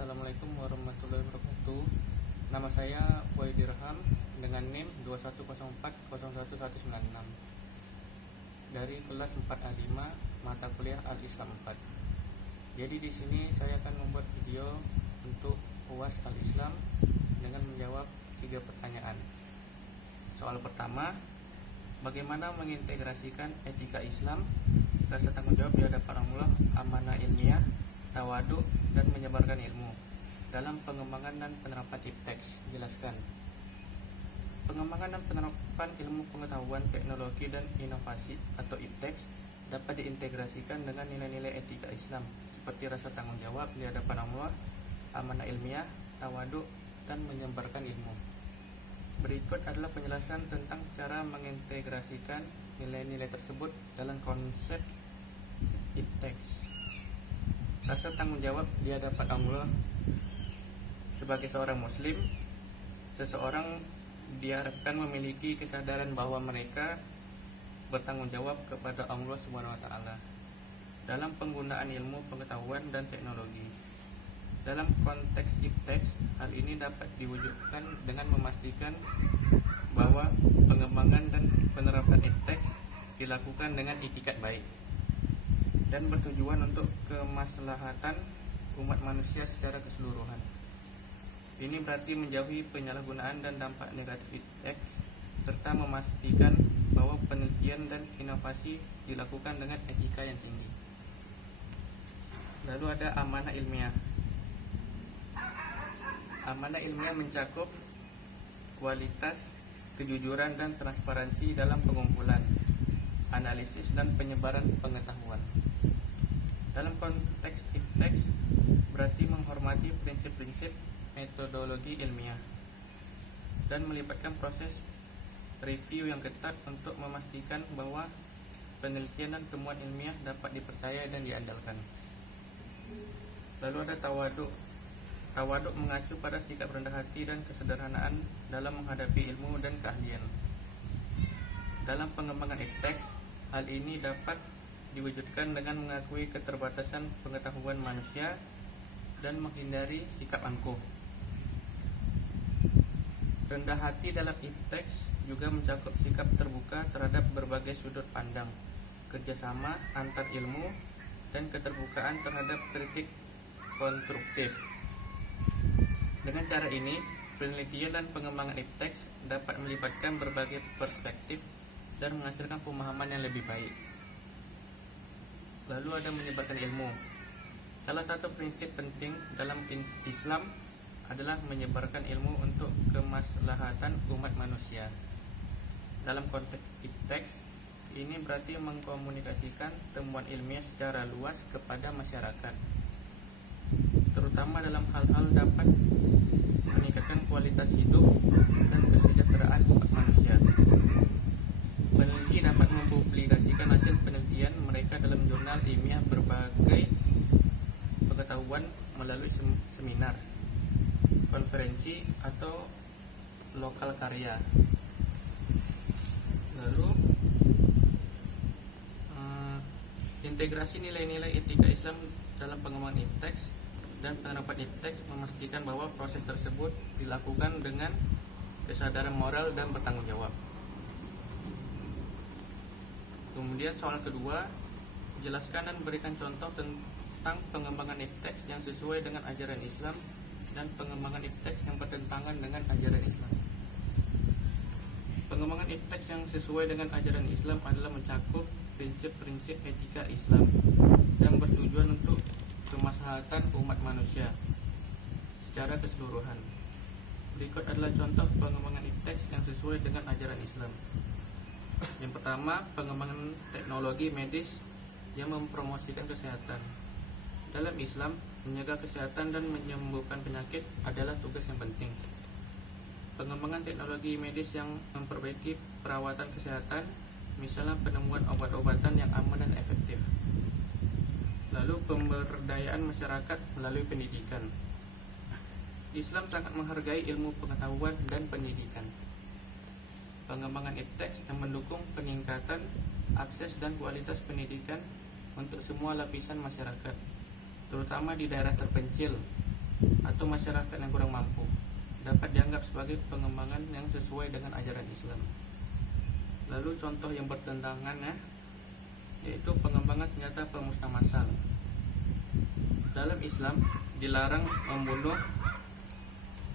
Assalamualaikum warahmatullahi wabarakatuh. Nama saya Boy Dirham dengan NIM 2104011196 dari kelas 4A5 mata kuliah Al-Islam 4. Jadi di sini saya akan membuat video untuk UAS Al-Islam dengan menjawab 3 pertanyaan. Soal pertama, bagaimana mengintegrasikan etika Islam, rasa tanggung jawab di hadapan Allah, amanah ilmiah, tawaduk, dan menyebarkan ilmu dalam pengembangan dan penerapan IPTEX? Jelaskan. Pengembangan dan penerapan ilmu pengetahuan, teknologi, dan inovasi atau IPTEX dapat diintegrasikan dengan nilai-nilai etika Islam seperti rasa tanggung jawab di hadapan Allah, amanah ilmiah, tawaduk, dan menyebarkan ilmu. Berikut adalah penjelasan tentang cara mengintegrasikan nilai-nilai tersebut dalam konsep IPTEX. Rasa tanggung jawab di hadapan Allah. Sebagai seorang muslim, seseorang diharapkan memiliki kesadaran bahwa mereka bertanggung jawab kepada Allah SWT dalam penggunaan ilmu pengetahuan dan teknologi. Dalam konteks IPTEX, hal ini dapat diwujudkan dengan memastikan bahwa pengembangan dan penerapan IPTEX dilakukan dengan itikat baik dan bertujuan untuk kemaslahatan umat manusia secara keseluruhan. Ini berarti menjauhi penyalahgunaan dan dampak negatif IPTEX serta memastikan bahwa penelitian dan inovasi dilakukan dengan etika yang tinggi. Lalu ada amanah ilmiah. Amanah ilmiah mencakup kualitas, kejujuran, dan transparansi dalam pengumpulan, analisis, dan penyebaran pengetahuan. Dalam konteks IPTEX berarti menghormati prinsip-prinsip metodologi ilmiah dan melibatkan proses review yang ketat untuk memastikan bahwa penelitian dan temuan ilmiah dapat dipercaya dan diandalkan. Lalu ada tawaduk. Tawaduk mengacu pada sikap rendah hati dan kesederhanaan dalam menghadapi ilmu dan keahlian. Dalam pengembangan IPTEX, hal ini dapat diwujudkan dengan mengakui keterbatasan pengetahuan manusia dan menghindari sikap angkuh. Rendah hati dalam IPTEX juga mencakup sikap terbuka terhadap berbagai sudut pandang, kerjasama antar ilmu, dan keterbukaan terhadap kritik konstruktif. Dengan cara ini, penelitian dan pengembangan IPTEX dapat melibatkan berbagai perspektif dan menghasilkan pemahaman yang lebih baik. Lalu ada menyebarkan ilmu. Salah satu prinsip penting dalam Islam adalah menyebarkan ilmu untuk kemaslahatan umat manusia. Dalam konteks IPTEX, ini berarti mengkomunikasikan temuan ilmiah secara luas kepada masyarakat, terutama dalam hal-hal dapat meningkatkan kualitas hidup dan kesejahteraan umat manusia. Peneliti dapat mempublikasikan hasil penelitian mereka dalam jurnal ilmiah berbagai pengetahuan melalui seminar, konferensi, atau lokal karya. Lalu integrasi nilai-nilai etika Islam dalam pengembangan IPTEX dan penerapan IPTEX memastikan bahwa proses tersebut dilakukan dengan kesadaran moral dan bertanggung jawab. Kemudian soal kedua, jelaskan dan berikan contoh tentang pengembangan IPTEX yang sesuai dengan ajaran Islam dan pengembangan IPTEX yang bertentangan dengan ajaran Islam. Pengembangan IPTEX yang sesuai dengan ajaran Islam adalah mencakup prinsip-prinsip etika Islam yang bertujuan untuk kemaslahatan umat manusia secara keseluruhan. Berikut adalah contoh pengembangan IPTEX yang sesuai dengan ajaran Islam. Yang pertama, pengembangan teknologi medis yang mempromosikan kesehatan. Dalam Islam, menjaga kesehatan dan menyembuhkan penyakit adalah tugas yang penting. Pengembangan teknologi medis yang memperbaiki perawatan kesehatan, misalnya penemuan obat-obatan yang aman dan efektif. Lalu pemberdayaan masyarakat melalui pendidikan. Islam sangat menghargai ilmu pengetahuan dan pendidikan. Pengembangan IPTEX yang mendukung peningkatan akses dan kualitas pendidikan untuk semua lapisan masyarakat, terutama di daerah terpencil atau masyarakat yang kurang mampu dapat dianggap sebagai pengembangan yang sesuai dengan ajaran Islam. Lalu contoh yang bertentangan yaitu pengembangan senjata pemusnah massal. Dalam Islam dilarang membunuh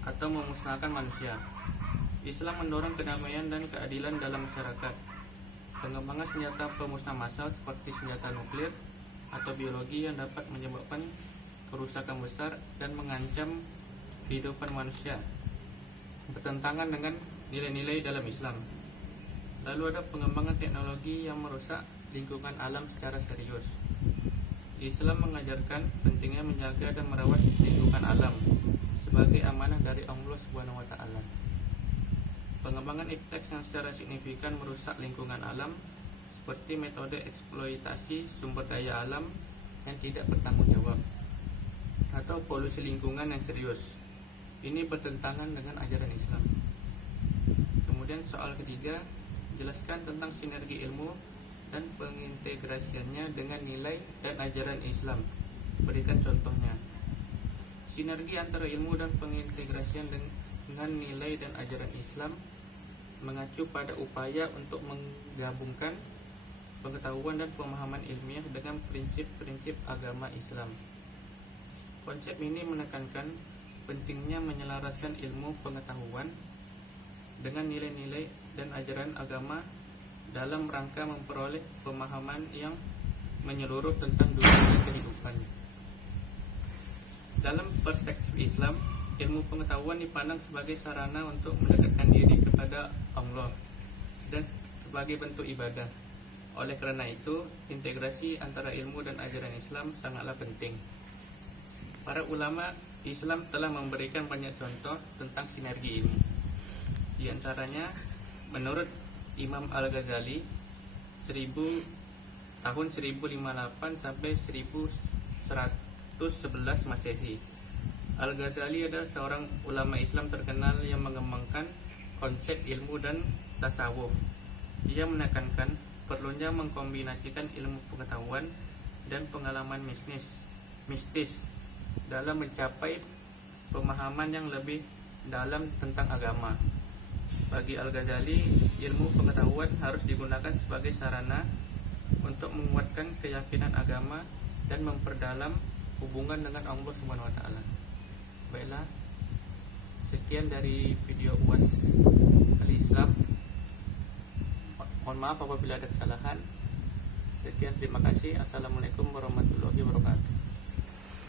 atau memusnahkan manusia. Islam mendorong kedamaian dan keadilan dalam masyarakat. Pengembangan senjata pemusnah massal seperti senjata nuklir atau biologi yang dapat menyebabkan kerusakan besar dan mengancam kehidupan manusia bertentangan dengan nilai-nilai dalam Islam. Lalu ada pengembangan teknologi yang merusak lingkungan alam secara serius. Islam mengajarkan pentingnya menjaga dan merawat lingkungan alam sebagai amanah dari Allah Subhanahu wa taala. Pengembangan iptek yang secara signifikan merusak lingkungan alam seperti metode eksploitasi sumber daya alam yang tidak bertanggung jawab atau polusi lingkungan yang serius. Ini bertentangan dengan ajaran Islam. Kemudian soal ketiga, jelaskan tentang sinergi ilmu dan pengintegrasiannya dengan nilai dan ajaran Islam. Berikan contohnya. Sinergi antara ilmu dan pengintegrasian dengan nilai dan ajaran Islam mengacu pada upaya untuk menggabungkan pengetahuan dan pemahaman ilmiah dengan prinsip-prinsip agama Islam. Konsep ini menekankan pentingnya menyelaraskan ilmu pengetahuan dengan nilai-nilai dan ajaran agama dalam rangka memperoleh pemahaman yang menyeluruh tentang dunia dan kehidupan. Dalam perspektif Islam, ilmu pengetahuan dipandang sebagai sarana untuk mendekatkan diri kepada Allah dan sebagai bentuk ibadah. Oleh karena itu, integrasi antara ilmu dan ajaran Islam sangatlah penting. Para ulama Islam telah memberikan banyak contoh tentang sinergi ini. Di antaranya, menurut Imam Al-Ghazali, tahun 1058 sampai 1111 Masehi. Al-Ghazali adalah seorang ulama Islam terkenal yang mengembangkan konsep ilmu dan tasawuf. Ia menekankan perlunya mengkombinasikan ilmu pengetahuan dan pengalaman mistis dalam mencapai pemahaman yang lebih dalam tentang agama. Bagi Al-Ghazali, ilmu pengetahuan harus digunakan sebagai sarana untuk menguatkan keyakinan agama dan memperdalam hubungan dengan Allah Subhanahu wa taala. Baiklah, sekian dari video UAS Al-Islam. Mohon maaf apabila ada kesalahan. Sekian, terima kasih. Assalamualaikum warahmatullahi wabarakatuh.